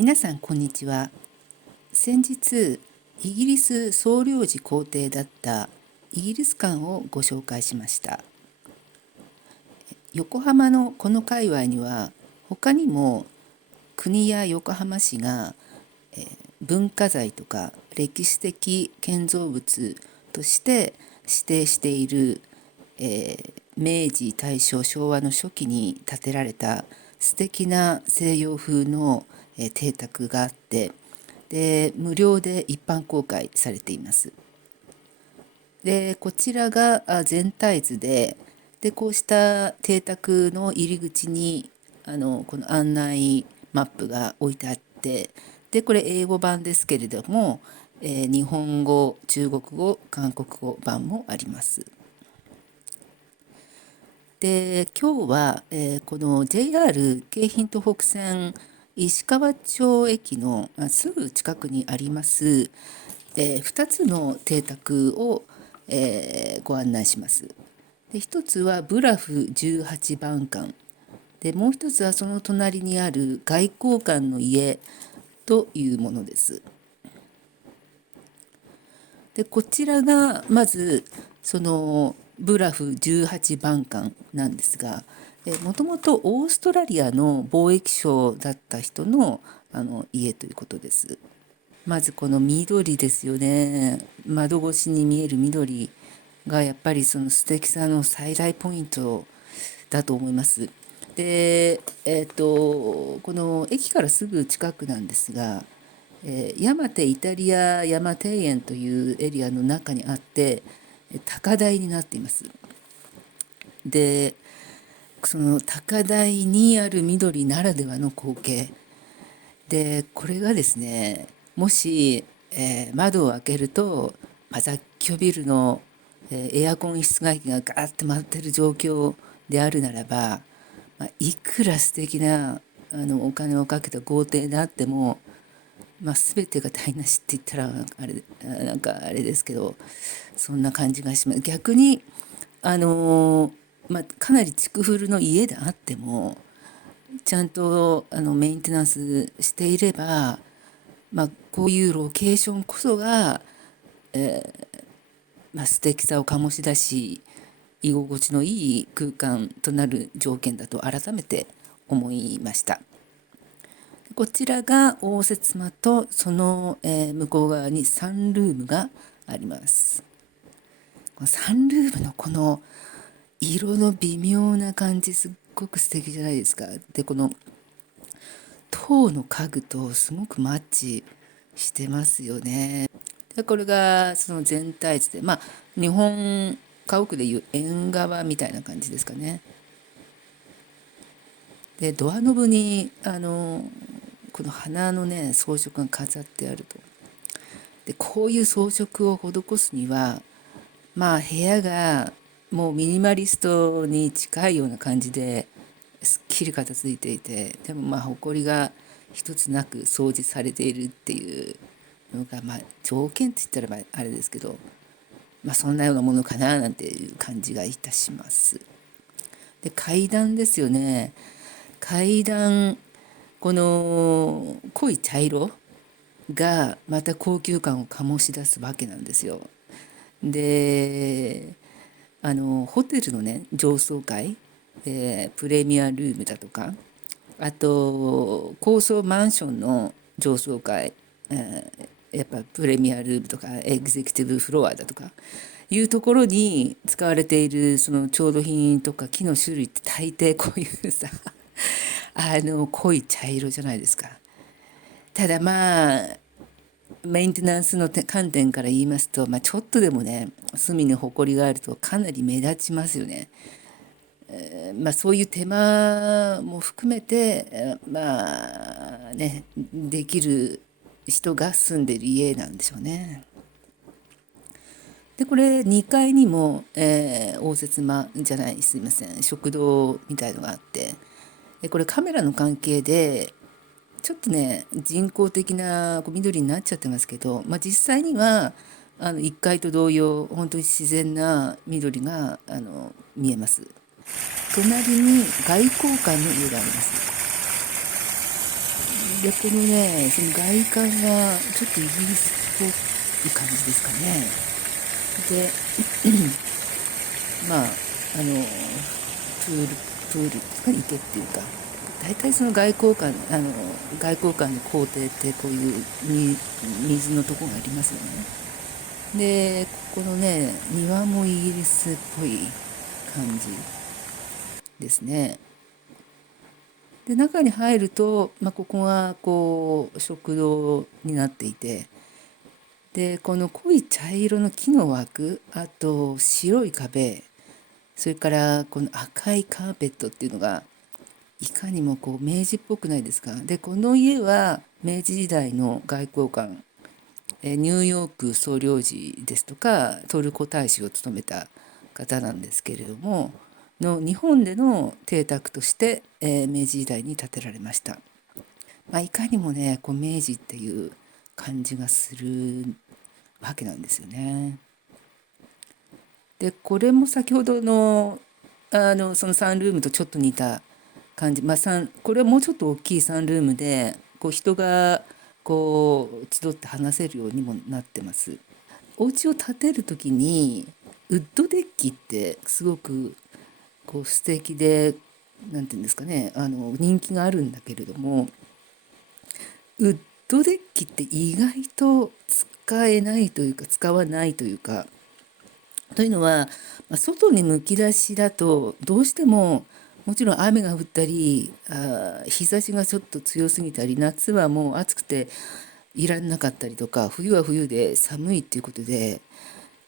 皆さんこんにちは。先日イギリス総領事公邸だったイギリス館をご紹介しました。横浜のこの界隈には他にも国や横浜市が文化財とか歴史的建造物として指定している、明治大正昭和の初期に建てられた素敵な西洋風の邸宅があって、で無料で一般公開されています。でこちらが全体図で、こうした邸宅の入り口にこの案内マップが置いてあって、これ英語版ですけれども、日本語、中国語、韓国語版もあります。で今日は、この JR 京浜東北線石川町駅のすぐ近くにあります、2つの邸宅を、ご案内します。で一つはブラフ18番館で、もう一つはその隣にある外交官の家というものです。でこちらがまずそのブラフ18番館なんですが、もともとオーストラリアの貿易商だった人の家ということです。まずこの緑ですよね。窓越しに見える緑がやっぱりその素敵さの最大ポイントだと思います。で、この駅からすぐ近くなんですが、山手イタリア山庭園というエリアの中にあって高台になっています。でその高台にある緑ならではの光景で、これがですね、もし、窓を開けると、雑居ビルの、エアコン室外機がガーッと回ってる状況であるならば、いくら素敵なお金をかけた豪邸であっても、全てが台無しって言ったらなんかあれですけど、そんな感じがします。逆にかなり築古の家であってもちゃんとメンテナンスしていれば、こういうロケーションこそが、素敵さを醸し出し居心地のいい空間となる条件だと改めて思いました。こちらが応接間とその、向こう側にサンルームがあります。サンルームのこの色の微妙な感じすっごく素敵じゃないですか。でこの塔の家具とすごくマッチしてますよね。でこれがその全体図で、日本家屋でいう縁側みたいな感じですかね。でドアノブにこの花のね装飾が飾ってあると。でこういう装飾を施すには部屋がもうミニマリストに近いような感じですっきり片付いていて、でも埃が一つなく掃除されているっていうのが条件って言ったらあれですけど、そんなようなものかななんていう感じがいたします。で階段ですよね。階段、この濃い茶色がまた高級感を醸し出すわけなんですよ。でホテルのね上層階、プレミアルームだとか、あと高層マンションの上層階、やっぱプレミアルームとかエグゼクティブフロアだとかいうところに使われているその調度品とか木の種類って大抵こういうさ濃い茶色じゃないですか。ただメンテナンスの観点から言いますと、ちょっとでもね隅にほこりがあるとかなり目立ちますよね。そういう手間も含めてできる人が住んでる家なんでしょうね。でこれ2階にも、応接間じゃない、すいません、食堂みたいのがあって、これカメラの関係でちょっとね人工的な緑になっちゃってますけど、実際には1階と同様本当に自然な緑が見えます。隣に外交官の家があります。でこのねその外観がちょっとイギリスっぽい感じですかね。でまあプールとか池っていうか、大体その外交官の校庭ってこういう水のとこがありますよね。でここのね庭もイギリスっぽい感じですね。で中に入ると、ここがこう食堂になっていて、でこの濃い茶色の木の枠、あと白い壁、それからこの赤いカーペットっていうのがいかにもこう明治っぽくないですか。でこの家は明治時代の外交官、ニューヨーク総領事ですとかトルコ大使を務めた方なんですけれども、日本での邸宅として、明治時代に建てられました。いかにもねこう明治っていう感じがするわけなんですよね。でこれも先ほどのそのサンルームとちょっと似た感じ、これはもうちょっと大きいサンルームでこう人がこう集って話せるようにもなってます。お家を建てる時にウッドデッキってすごくこう素敵で、なんていうんですかね、人気があるんだけれども、ウッドデッキって意外と使えないというか使わないというか、というのは、外にむき出しだとどうしても、もちろん雨が降ったり日差しがちょっと強すぎたり、夏はもう暑くていられなかったりとか、冬は冬で寒いっていうことで、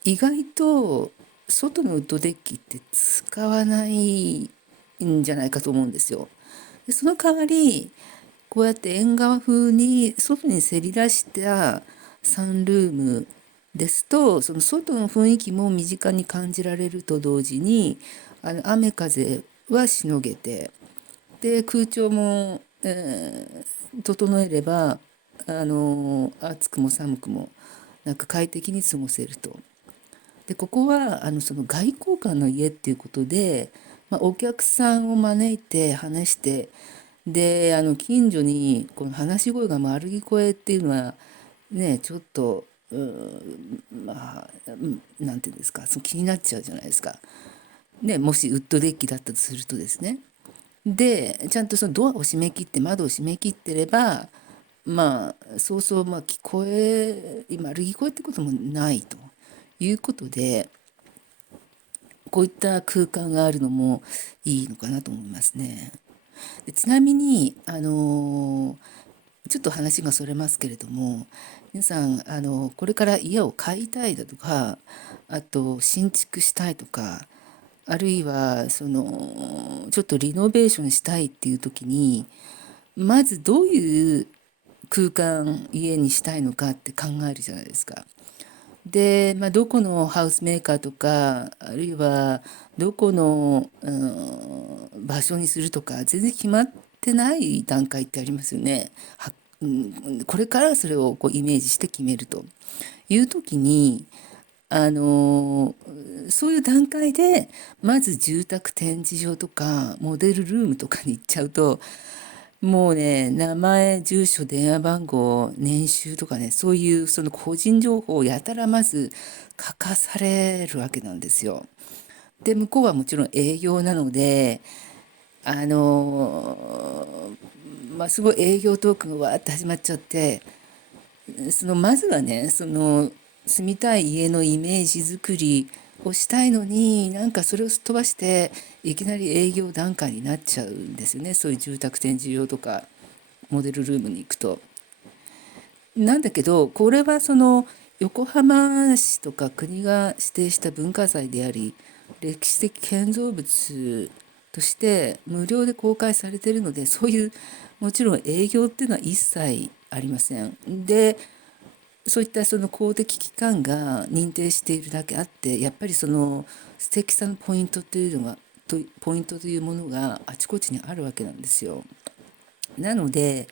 意外と外のウッドデッキって使わないんじゃないかと思うんですよ。でその代わりこうやって縁側風に外にせり出したサンルームですと、その外の雰囲気も身近に感じられると同時に、雨風はしのげて、で空調も、整えれば暑くも寒くもなんか快適に過ごせると。でここはその外交官の家っていうことで、お客さんを招いて話して、で近所にこの話し声が丸聞こえっていうのはねちょっとなんていうんですか、その気になっちゃうじゃないですか。ね、もしウッドデッキだったとするとですね。でちゃんとそのドアを閉め切って窓を閉め切ってれば、そうそう聞こえ丸聞こえってこともないということで、こういった空間があるのもいいのかなと思いますね。でちなみにちょっと話がそれますけれども、皆さんこれから家を買いたいだとか、あと新築したいとか、あるいはちょっとリノベーションしたいっていう時に、まずどういう空間家にしたいのかって考えるじゃないですか。で、どこのハウスメーカーとか、あるいはどこの、場所にするとか全然決まってない段階ってありますよね。これからそれをこうイメージして決めるという時に、そういう段階でまず住宅展示場とかモデルルームとかに行っちゃうと、もうね名前住所電話番号年収とかね、そういうその個人情報をやたらまず書かされるわけなんですよ。で向こうはもちろん営業なので、すごい営業トークがわーって始まっちゃって、まずはね住みたい家のイメージ作りをしたいのに、なんかそれをすっ飛ばしていきなり営業段階になっちゃうんですよね、そういう住宅展示場とかモデルルームに行くと。なんだけどこれは横浜市とか国が指定した文化財であり歴史的建造物として無料で公開されているので、そういうもちろん営業っていうのは一切ありません。でそういったその公的機関が認定しているだけあって、やっぱり素敵さのポイントというのがポイントというものがあちこちにあるわけなんですよ。なので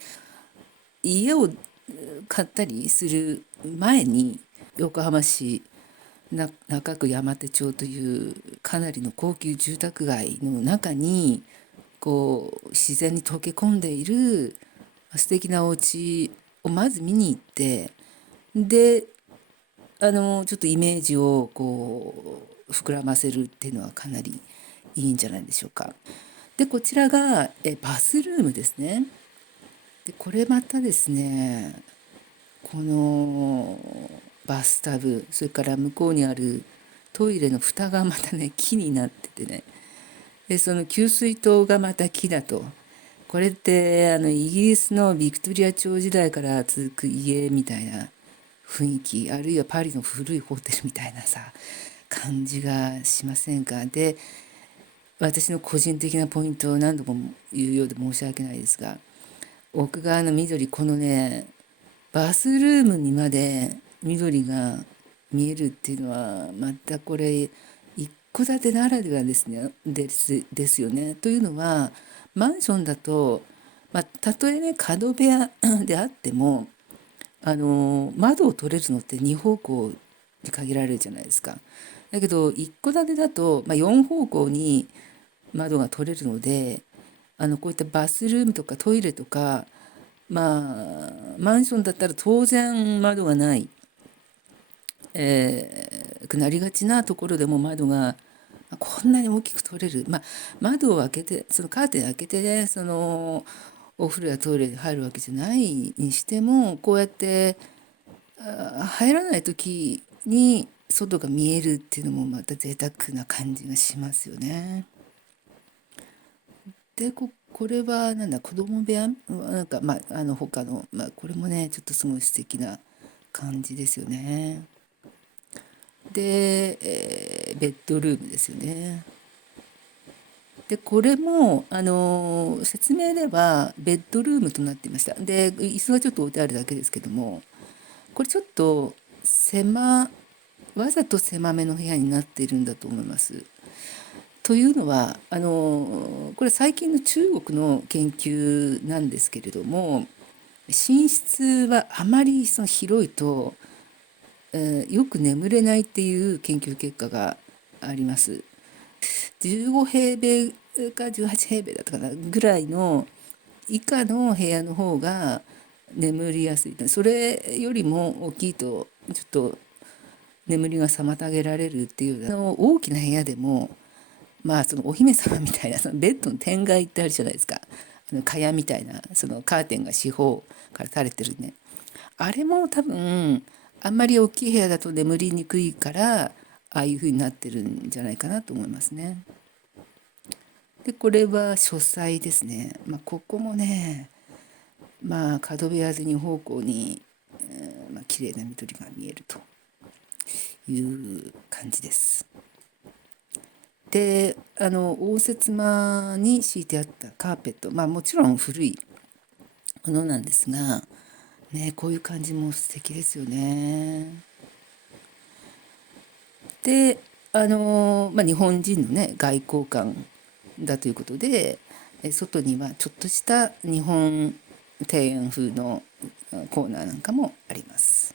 家を買ったりする前に、横浜市中区山手町というかなりの高級住宅街の中にこう自然に溶け込んでいる素敵なお家をまず見に行って、でちょっとイメージをこう膨らませるっていうのはかなりいいんじゃないでしょうか。でこちらがバスルームですね。でこれまたですね、このバスタブ、それから向こうにあるトイレの蓋がまたね木になっててね、でその給水塔がまた木だと。これってイギリスのビクトリア朝時代から続く家みたいな雰囲気、あるいはパリの古いホテルみたいなさ感じがしませんか。で私の個人的なポイントを何度も言うようで申し訳ないですが、奥側の緑、このねバスルームにまで緑が見えるっていうのはまたこれ一戸建てならではですね、ですよね。というのはマンションだと、たとえね角部屋であっても窓を取れるのって2方向に限られるじゃないですか。だけど一戸建てだと、4方向に窓が取れるので、こういったバスルームとかトイレとか、マンションだったら当然窓がない、くなりがちなところでも窓がこんなに大きく取れる、窓を開けてそのカーテン開けてね、お風呂やトイレに入るわけじゃないにしても、こうやって入らない時に外が見えるっていうのもまた贅沢な感じがしますよね。でこれはなんだ子供部屋なんか他の、これもねちょっとすごい素敵な感じですよね。で、ベッドルームですよね。でこれも説明ではベッドルームとなっていました。で椅子がちょっと置いてあるだけですけども、これちょっとわざと狭めの部屋になっているんだと思います。というのはこれ最近の中国の研究なんですけれども、寝室はあまりその広いと、よく眠れないっていう研究結果があります。15平米か18平米だったかなぐらいの以下の部屋の方が眠りやすい。それよりも大きいとちょっと眠りが妨げられるっていう大きな部屋でも、そのお姫様みたいなそのベッドの天蓋ってあるじゃないですか。蚊帳みたいなそのカーテンが四方から垂れてるね、あれも多分あんまり大きい部屋だと眠りにくいからああいう風になってるんじゃないかなと思いますね。でこれは書斎ですね。ここもね角部屋で2方向に、綺麗な緑が見えるという感じです。で応接間に敷いてあったカーペット、もちろん古いものなんですがね、こういう感じも素敵ですよね。で日本人のね外交官だということで外にはちょっとした日本庭園風のコーナーなんかもあります。